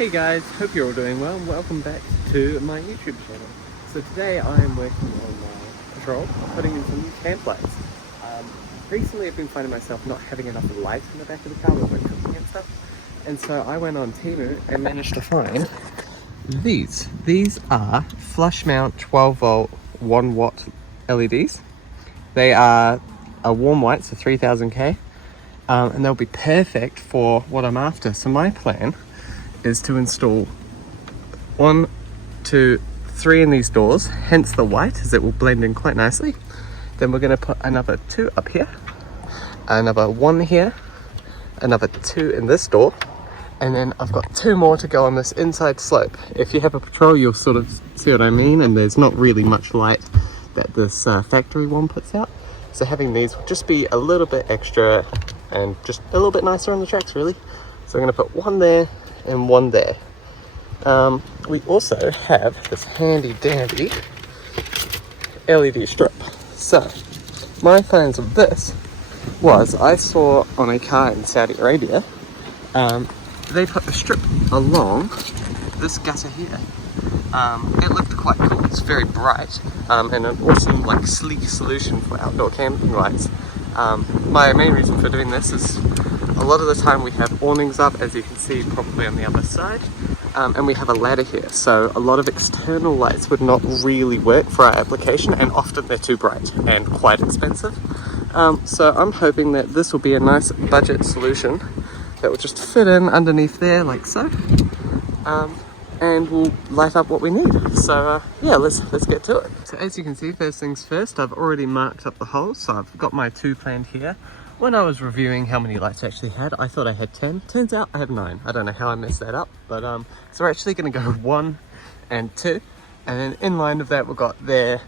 Hey guys, hope you're all doing well. Welcome back to my YouTube channel. So today I am working on my patrol, putting in some new camp lights. Recently I've been finding myself not having enough light in the back of the car when we're cooking and stuff. And so I went on Temu and managed to find these. These are flush mount 12 volt 1 watt LEDs. They are a warm white, so 3000K. And they'll be perfect for what I'm after. So my plan is to install 1, 2, 3 in these doors, hence the white, as it will blend in quite nicely. Then we're going to put another 2 up here, another 1 here, another 2 in this door, and then I've got 2 more to go on this inside slope. If you have a patrol, you'll sort of see what I mean, and there's not really much light that this factory one puts out. So having these will just be a little bit extra and just a little bit nicer on the tracks, really. So I'm going to put 1 there and 1 there. We also have this handy dandy LED strip. So my plans of this was, I saw on a car in Saudi Arabia, they put a strip along this gutter here. It looked quite cool. It's very bright, and an awesome, like, sleek solution for outdoor camping lights. My main reason for doing this is a lot of the time we have awnings up, as you can see probably on the other side, and we have a ladder here, so a lot of external lights would not really work for our application, and often they're too bright and quite expensive. So I'm hoping that this will be a nice budget solution that will just fit in underneath there like so, and will light up what we need. So yeah, let's get to it. So as you can see, first things first, I've already marked up the holes, so I've got my 2 planned here. When I was reviewing how many lights I actually had, I thought I had 10. Turns out I have 9. I don't know how I messed that up, but so we're actually going to go 1 and 2, and then in line with that we've got there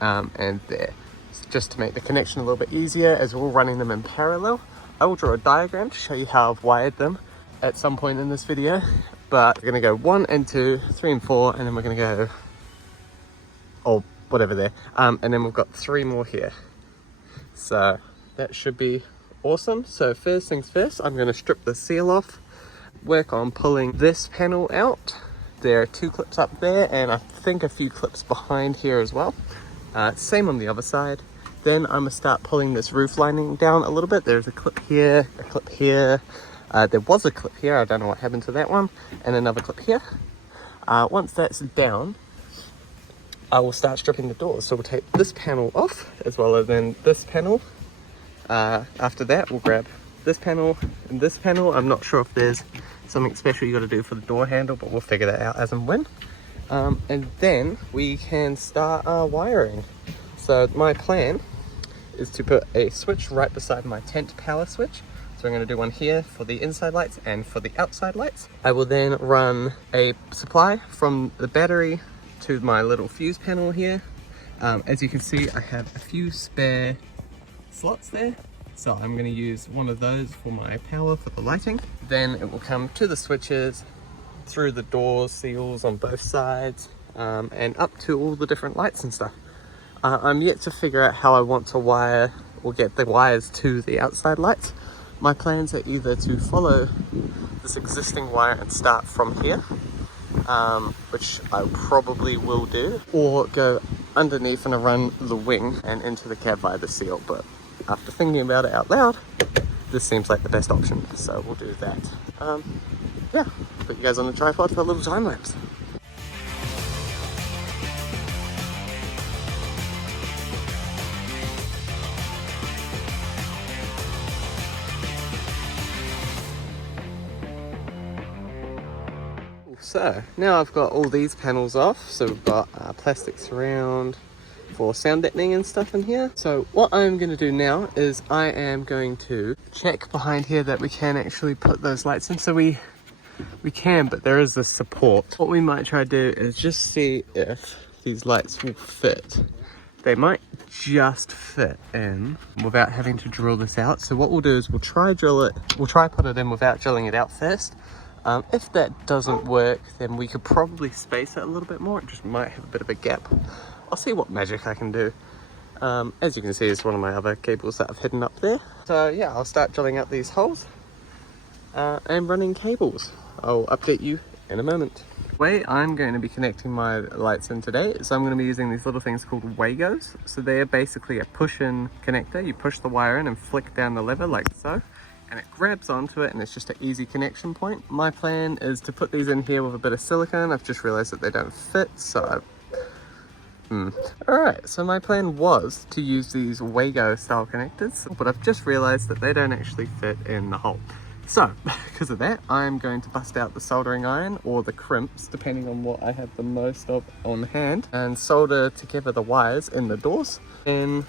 and there, just to make the connection a little bit easier, as we're all running them in parallel. I will draw a diagram to show you how I've wired them at some point in this video, but we're going to go 1 and 2, 3 and 4, and then we're going to go, or whatever there, and then we've got 3 more here. So that should be awesome. So first things first, I'm going to strip the seal off, work on pulling this panel out. There are 2 clips up there, and I think a few clips behind here as well. Same on the other side. Then I'm going to start pulling this roof lining down a little bit. There's a clip here, a clip here. There was a clip here, I don't know what happened to that one, and another clip here. Once that's down, I will start stripping the doors. So we'll take this panel off, as well as then this panel. After that, we'll grab this panel and this panel. I'm not sure if there's something special you got to do for the door handle, but we'll figure that out as and when. And then we can start our wiring. So my plan is to put a switch right beside my tent power switch. So I'm going to do one here for the inside lights and for the outside lights. I will then run a supply from the battery to my little fuse panel here. As you can see, I have a few spare slots there, so I'm going to use one of those for my power for the lighting. Then it will come to the switches, through the doors, seals on both sides, and up to all the different lights and stuff. I'm yet to figure out how I want to wire or get the wires to the outside lights. My plans are either to follow this existing wire and start from here, which I probably will do, or go underneath and run the wing and into the cab via the seal. But after thinking about it out loud, this seems like the best option, so we'll do that. Yeah, put you guys on the tripod for a little time lapse. So now I've got all these panels off, so we've got plastic surround for sound deadening and stuff in here. So what I'm going to do now is I am going to check behind here that we can actually put those lights in. So we can, but there is this support. What we might try to do is just see if these lights will fit. They might just fit in without having to drill this out. So what we'll do is we'll try put it in without drilling it out first. If that doesn't work, then we could probably space it a little bit more. It just might have a bit of a gap. I'll see what magic I can do. As you can see, it's one of my other cables that I've hidden up there. So yeah, I'll start drilling out these holes and running cables. I'll update you in a moment. The way I'm going to be connecting my lights in today is I'm going to be using these little things called Wagos. So they're basically a push-in connector. You push the wire in and flick down the lever like so, and it grabs onto it, and it's just an easy connection point. My plan is to put these in here with a bit of silicone. I've just realized that they don't fit, so Alright, so my plan was to use these Wago style connectors, but I've just realized that they don't actually fit in the hole. So, because of that, I'm going to bust out the soldering iron or the crimps, depending on what I have the most of on hand, and solder together the wires in the doors, and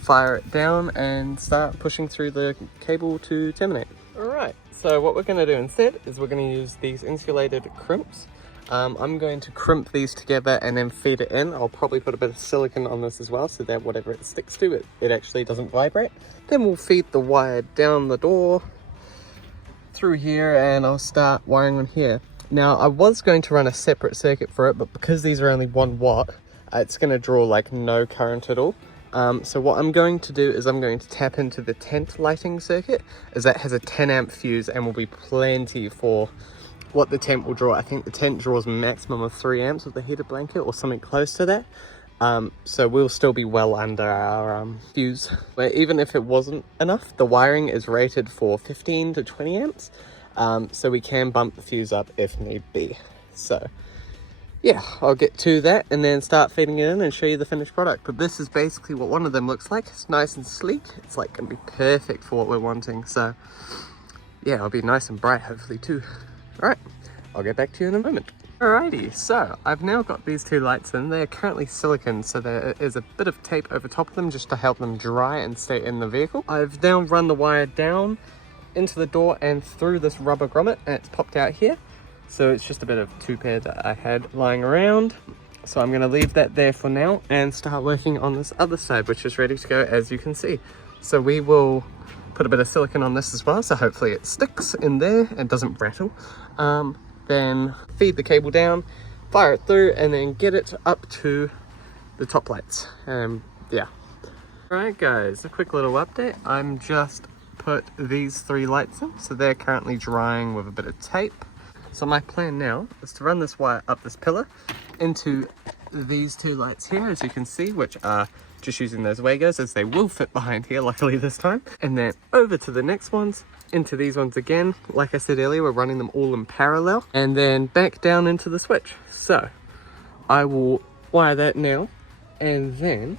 fire it down and start pushing through the cable to terminate. Alright, so what we're going to do instead is we're going to use these insulated crimps. I'm going to crimp these together and then feed it in. I'll probably put a bit of silicone on this as well so that whatever it sticks to, it actually doesn't vibrate. Then we'll feed the wire down the door through here, and I'll start wiring on here. Now, I was going to run a separate circuit for it, but because these are only 1 watt, it's going to draw like no current at all. So what I'm going to do is I'm going to tap into the tent lighting circuit, as that has a 10 amp fuse and will be plenty for what the tent will draw. I think the tent draws a maximum of 3 amps with the heated blanket or something close to that. So we'll still be well under our fuse. But even if it wasn't enough, the wiring is rated for 15 to 20 amps. So we can bump the fuse up if need be. So yeah, I'll get to that and then start feeding it in and show you the finished product. But this is basically what one of them looks like. It's nice and sleek. It's like gonna be perfect for what we're wanting. So yeah, it'll be nice and bright hopefully too. Alright, I'll get back to you in a moment. Alrighty, so I've now got these 2 lights in. They're currently silicone, so there is a bit of tape over top of them just to help them dry and stay in the vehicle. I've now run the wire down into the door and through this rubber grommet, and it's popped out here. So it's just a bit of 2 pair that I had lying around. So I'm going to leave that there for now and start working on this other side, which is ready to go, as you can see. So we will put a bit of silicone on this as well, so hopefully it sticks in there and doesn't rattle. Then feed the cable down, fire it through, and then get it up to the top lights. Yeah. Alright guys, a quick little update. I'm just put these 3 lights in, so they're currently drying with a bit of tape. So my plan now is to run this wire up this pillar into these 2 lights here, as you can see, which are just using those Wagos, as they will fit behind here luckily this time, and then over to the next ones, into these ones again. Like I said earlier, we're running them all in parallel, and then back down into the switch. So I will wire that now and then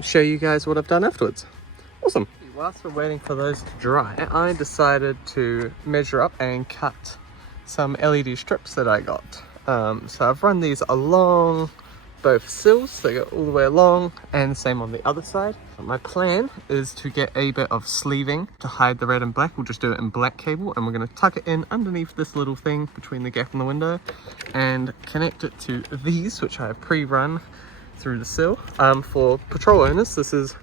show you guys what I've done afterwards. Awesome. Whilst we're waiting for those to dry, I decided to measure up and cut some LED strips that I got. So I've run these along both sills, they go all the way along, and same on the other side. My plan is to get a bit of sleeving to hide the red and black. We'll just do it in black cable, and we're going to tuck it in underneath this little thing between the gap and the window and connect it to these, which I have pre-run through the sill. For patrol owners, this is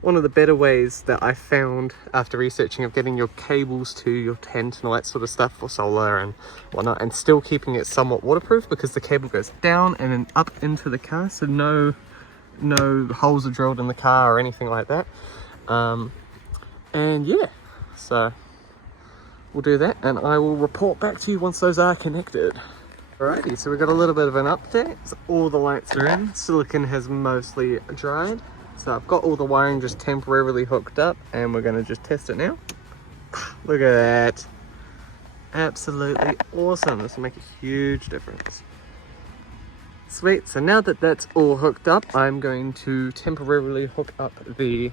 one of the better ways that I found after researching of getting your cables to your tent and all that sort of stuff for solar and whatnot, and still keeping it somewhat waterproof, because the cable goes down and then up into the car, so no holes are drilled in the car or anything like that. And yeah, so we'll do that, and I will report back to you once those are connected. Alrighty, so we've got a little bit of an update. So all the lights are in, silicone has mostly dried. So I've got all the wiring just temporarily hooked up, and we're going to just test it now. Look at that. Absolutely awesome. This will make a huge difference. Sweet. So now that that's all hooked up, I'm going to temporarily hook up the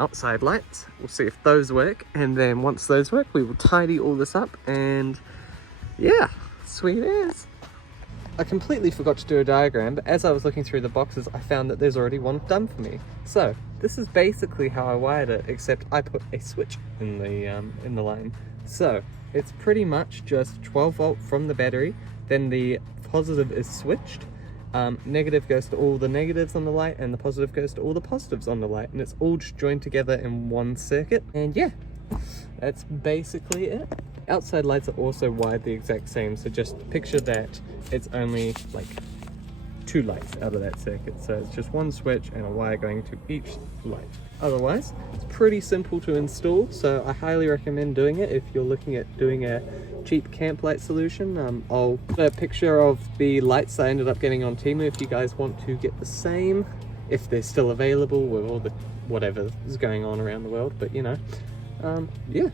outside lights. We'll see if those work, and then once those work, we will tidy all this up, and yeah, sweet as. I completely forgot to do a diagram, but as I was looking through the boxes, I found that there's already one done for me. So this is basically how I wired it, except I put a switch in the line. So it's pretty much just 12 volt from the battery, then the positive is switched. Negative goes to all the negatives on the light, and the positive goes to all the positives on the light, and it's all just joined together in one circuit. And yeah, that's basically it. Outside lights are also wired the exact same, so just picture that it's only like 2 lights out of that circuit. So it's just one switch and a wire going to each light. Otherwise, it's pretty simple to install, so I highly recommend doing it if you're looking at doing a cheap camp light solution. I'll put a picture of the lights I ended up getting on Temu if you guys want to get the same, if they're still available with all the whatever is going on around the world. But you know, yeah.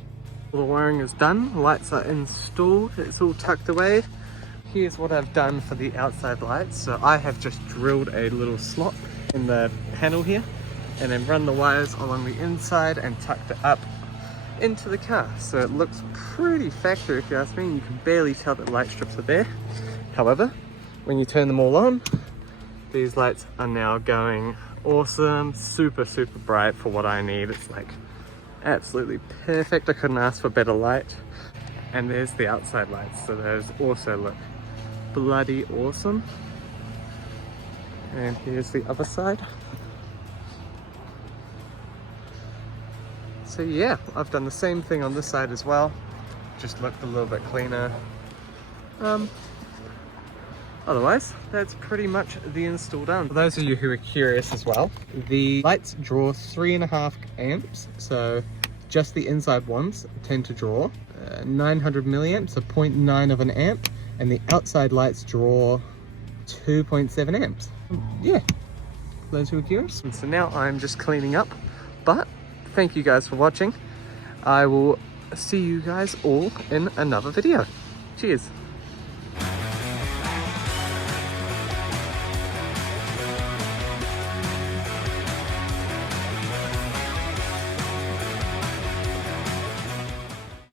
All the wiring is done, lights are installed, it's all tucked away. Here's what I've done for the outside lights. So I have just drilled a little slot in the panel here and then run the wires along the inside and tucked it up into the car. So it looks pretty factory if you ask me. You can barely tell that light strips are there. However, when you turn them all on, these lights are now going awesome, super bright for what I need. It's like absolutely perfect. I couldn't ask for better light. And there's the outside lights, so those also look bloody awesome. And here's the other side. So yeah, I've done the same thing on this side as well, just looked a little bit cleaner. Otherwise, that's pretty much the install done. For those of you who are curious as well, the lights draw 3.5 amps, so just the inside ones tend to draw 900 milliamps, so 0.9 of an amp, and the outside lights draw 2.7 amps. Yeah, for those who are curious. And so now I'm just cleaning up, but thank you guys for watching. I will see you guys all in another video. Cheers.